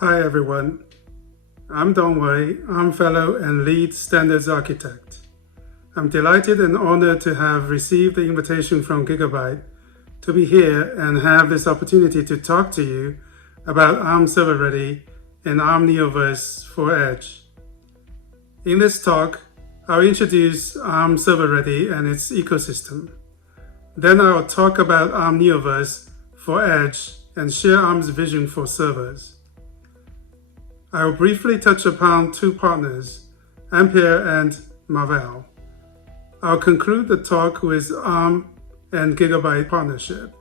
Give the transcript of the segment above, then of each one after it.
Hi everyone, I'm Dong Wei, Arm Fellow and Lead Standards Architect. I'm delighted and honored to have received the invitation from Gigabyte to be here and have this opportunity to talk to you about Arm ServerReady and Arm Neoverse for Edge. In this talk, I'll introduce Arm ServerReady and its ecosystem. Then I'll talk about Arm Neoverse for Edge and share Arm's vision for servers. I will briefly touch upon two partners, Ampere and Marvell. I'll conclude the talk with Arm and Gigabyte partnership.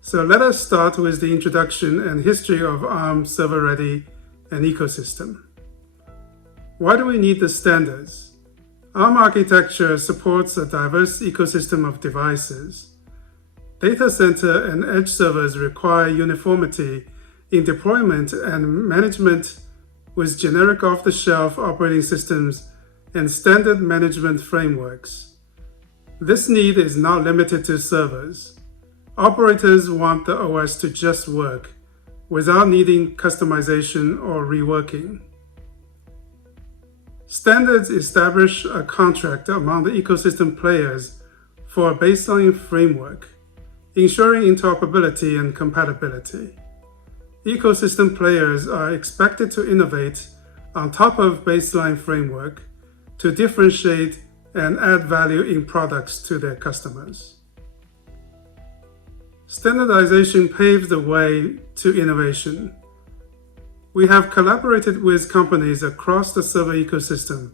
So let us start with the introduction and history of Arm ServerReady and ecosystem. Why do we need the standards? Arm architecture supports a diverse ecosystem of devices. Data center and edge servers require uniformity in deployment and management with generic off-the-shelf operating systems and standard management frameworks. This need is not limited to servers. Operators want the OS to just work without needing customization or reworking. Standards establish a contract among the ecosystem players for a baseline framework, ensuring interoperability and compatibility. Ecosystem players are expected to innovate on top of baseline framework to differentiate and add value in products to their customers. Standardization paves the way to innovation. We have collaborated with companies across the server ecosystem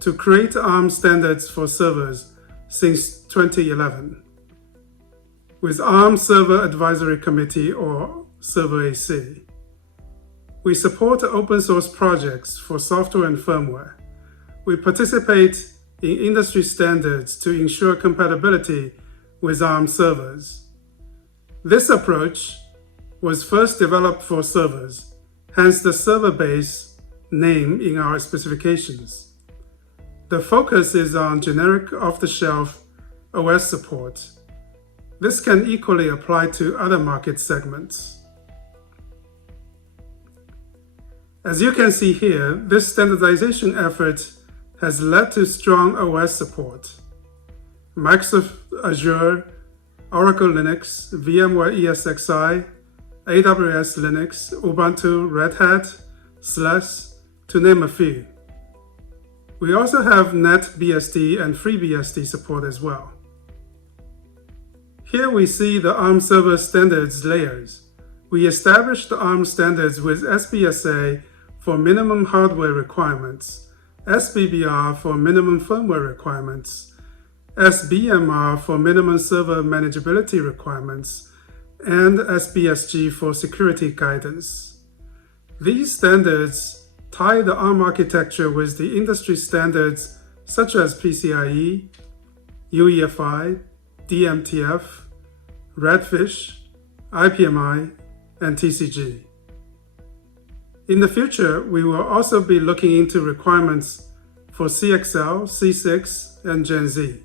to create Arm standards for servers since 2011. With Arm Server Advisory Committee or ServerAC. We support open source projects for software and firmware. We participate in industry standards to ensure compatibility with Arm servers. This approach was first developed for servers, hence the server base name in our specifications. The focus is on generic off-the-shelf OS support. This can equally apply to other market segments. As you can see here, this standardization effort has led to strong OS support. Microsoft Azure, Oracle Linux, VMware ESXi, AWS Linux, Ubuntu, Red Hat, SLES, to name a few. We also have NetBSD and FreeBSD support as well. Here we see the Arm server standards layers. We established the Arm standards with SBSA for minimum hardware requirements, SBBR for minimum firmware requirements, SBMR for minimum server manageability requirements, and SBSG for security guidance. These standards tie the Arm architecture with the industry standards such as PCIe, UEFI, DMTF, Redfish, IPMI, and TCG. In the future, we will also be looking into requirements for CXL, C6, and Gen Z.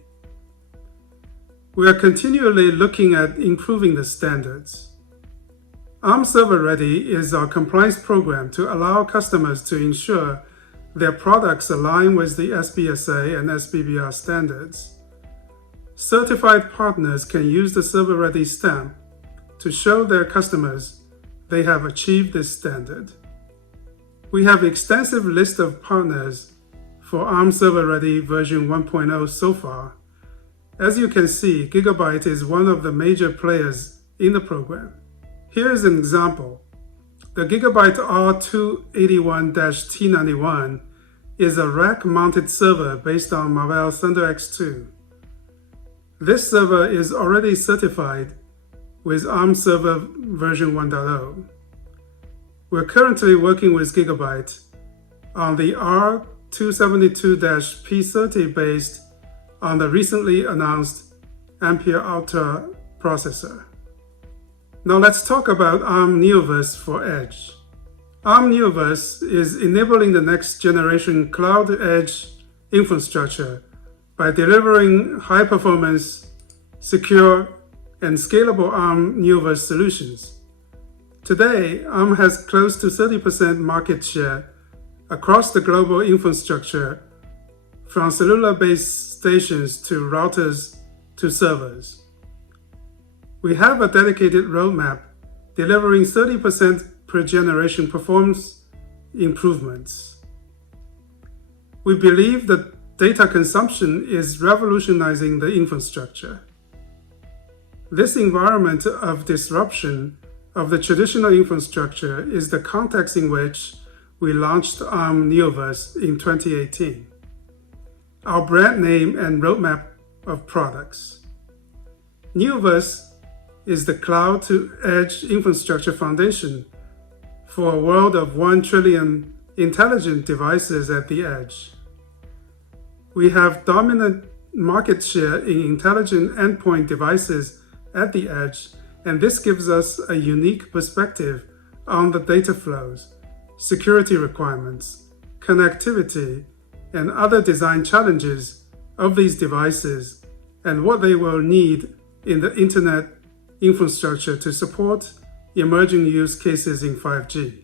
We are continually looking at improving the standards. Arm ServerReady is our compliance program to allow customers to ensure their products align with the SBSA and SBBR standards. Certified partners can use the ServerReady stamp to show their customers they have achieved this standard. We have an extensive list of partners for Arm ServerReady version 1.0 so far. As you can see, Gigabyte is one of the major players in the program. Here is an example. The Gigabyte R281-T91 is a rack-mounted server based on Marvell ThunderX2. This server is already certified with Arm Server version 1.0. We're currently working with Gigabyte on the R272-P30 based on the recently announced Ampere Ultra processor. Now let's talk about Arm Neoverse for Edge. Arm Neoverse is enabling the next generation cloud edge infrastructure by delivering high performance, secure, and scalable Arm Neoverse solutions. Today, ARM has close to 30% market share across the global infrastructure, from cellular base stations to routers to servers. We have a dedicated roadmap delivering 30% per generation performance improvements. We believe that data consumption is revolutionizing the infrastructure. This environment of disruption of the traditional infrastructure is the context in which we launched Arm Neoverse in 2018, our brand name and roadmap of products. Neoverse is the cloud-to-edge infrastructure foundation for a world of 1 trillion intelligent devices at the edge. We have dominant market share in intelligent endpoint devices at the edge, and this gives us a unique perspective on the data flows, security requirements, connectivity, and other design challenges of these devices and what they will need in the internet infrastructure to support emerging use cases in 5G.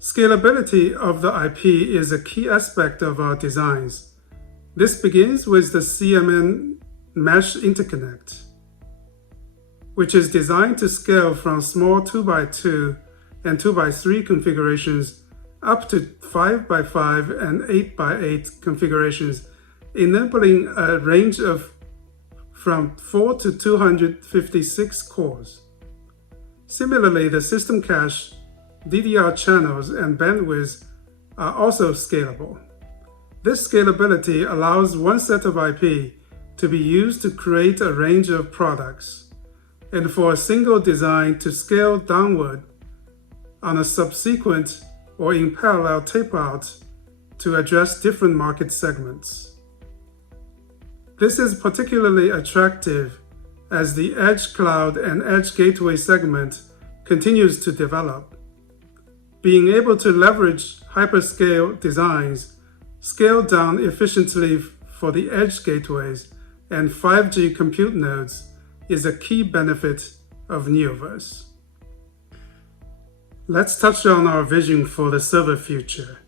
Scalability of the IP is a key aspect of our designs. This begins with the CMN mesh interconnect, which is designed to scale from small 2x2 and 2x3 configurations up to 5x5 and 8x8 configurations, enabling a range of from 4 to 256 cores. Similarly, the system cache, DDR channels, and bandwidth are also scalable. This scalability allows one set of IP to be used to create a range of products, and for a single design to scale downward on a subsequent or in parallel tape-out to address different market segments. This is particularly attractive as the edge cloud and edge gateway segment continues to develop. Being able to leverage hyperscale designs, scale down efficiently for the edge gateways and 5G compute nodes is a key benefit of Neoverse. Let's touch on our vision for the server future.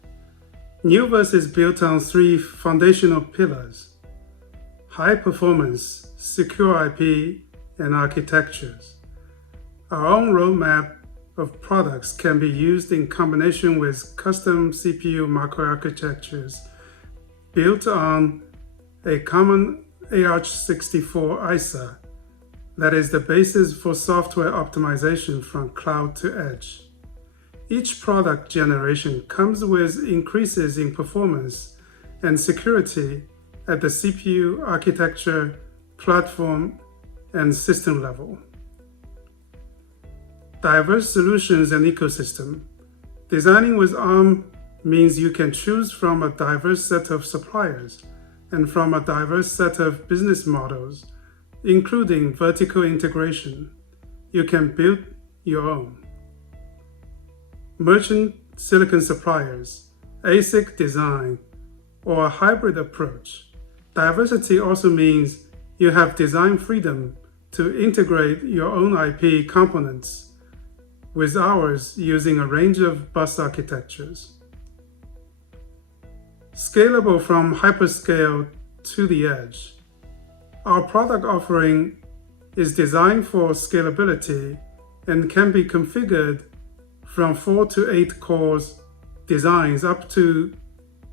Neoverse is built on 3 foundational pillars: high performance, secure IP, and architectures. Our own roadmap of products can be used in combination with custom CPU microarchitectures built on a common AArch64 ISA that is the basis for software optimization from cloud to edge. Each product generation comes with increases in performance and security at the CPU, architecture, platform, and system level. Diverse solutions and ecosystem. Designing with ARM means you can choose from a diverse set of suppliers and from a diverse set of business models, including vertical integration. You can build your own. Merchant silicon suppliers, ASIC design, or a hybrid approach. Diversity also means you have design freedom to integrate your own IP components with ours using a range of bus architectures. Scalable from hyperscale to the edge. Our product offering is designed for scalability and can be configured from 4 to 8 cores designs up to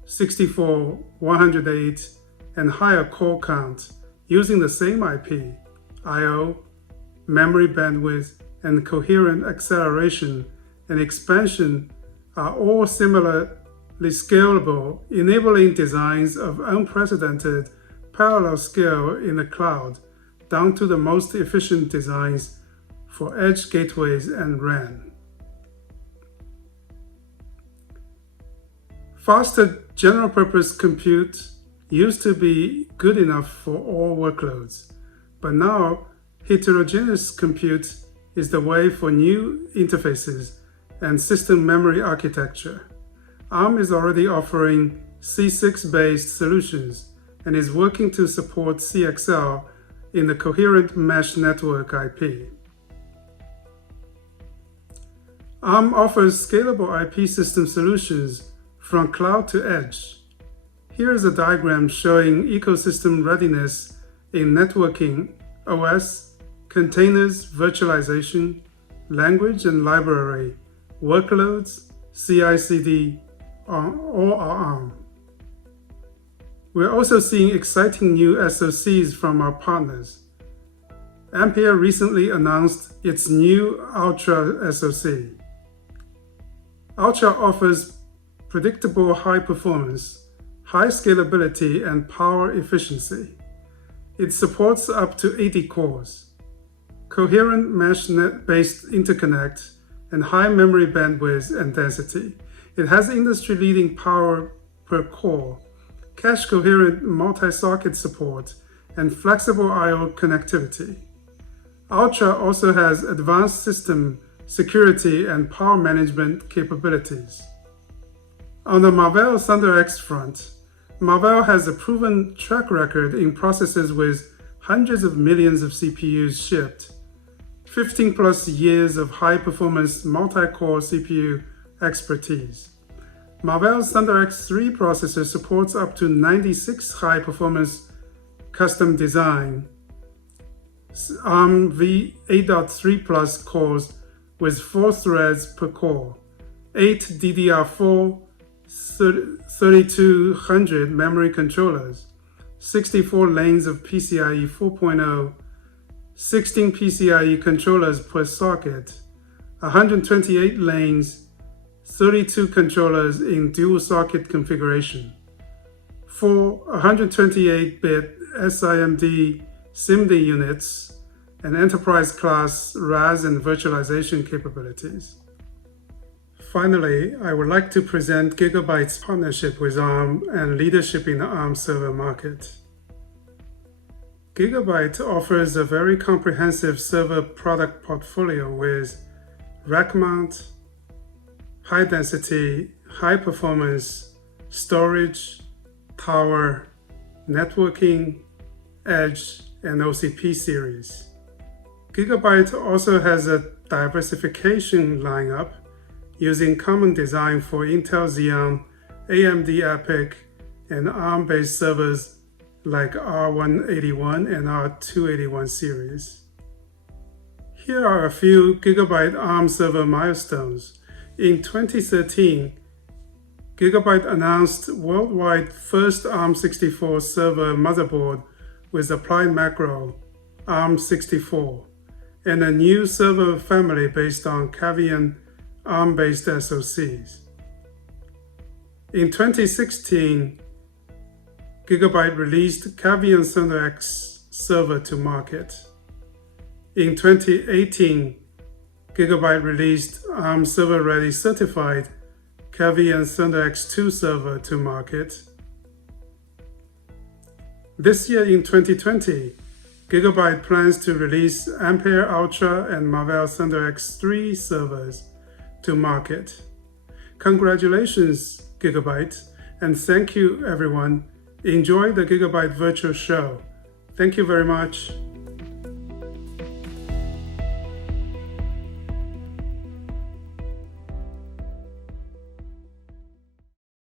64, 108, and higher core count using the same IP, I/O, memory bandwidth, and coherent acceleration and expansion are all similarly scalable, enabling designs of unprecedented parallel scale in the cloud down to the most efficient designs for edge gateways and RAN. Faster general-purpose compute used to be good enough for all workloads, but now heterogeneous compute is the way for new interfaces and system memory architecture. ARM is already offering C6-based solutions and is working to support CXL in the coherent mesh network IP. Arm offers scalable IP system solutions from cloud to edge. Here is a diagram showing ecosystem readiness in networking, OS, containers, virtualization, language and library, workloads, CI/CD, all are Arm. We're also seeing exciting new SoCs from our partners. Ampere recently announced its new Ultra SoC. Ultra offers predictable high performance, high scalability, and power efficiency. It supports up to 80 cores, coherent mesh-based interconnect, and high memory bandwidth and density. It has industry-leading power per core, cache-coherent multi-socket support, and flexible I/O connectivity. Ultra also has advanced system security and power management capabilities. On the Marvell ThunderX front, Marvell has a proven track record in processors with hundreds of millions of CPUs shipped, 15 plus years of high-performance multi-core CPU expertise. Marvell's ThunderX 3 processor supports up to 96 high-performance custom design Arm v8.3 Plus cores with 4 threads per core, 8 DDR4 3200 memory controllers, 64 lanes of PCIe 4.0, 16 PCIe controllers per socket, 128 lanes, 32 controllers in dual socket configuration, 4 128-bit SIMD SIMD units, and enterprise-class RAS and virtualization capabilities. Finally, I would like to present Gigabyte's partnership with Arm and leadership in the Arm server market. Gigabyte offers a very comprehensive server product portfolio with rack mount, high density, high performance, storage, tower, networking, edge, and OCP series. Gigabyte also has a diversification lineup using common design for Intel Xeon, AMD EPYC, and ARM-based servers like R181 and R281 series. Here are a few Gigabyte ARM server milestones. In 2013, Gigabyte announced worldwide first ARM64 server motherboard with applied macro ARM64 and a new server family based on Cavian ARM-based SoCs. In 2016, Gigabyte released Cavian ThunderX server to market. In 2018, Gigabyte released Arm ServerReady certified Cavian ThunderX 2 server to market. This year in 2020, Gigabyte plans to release Ampere Ultra and Marvell ThunderX 3 servers to market. Congratulations, Gigabyte, and thank you, everyone. Enjoy the Gigabyte virtual show. Thank you very much.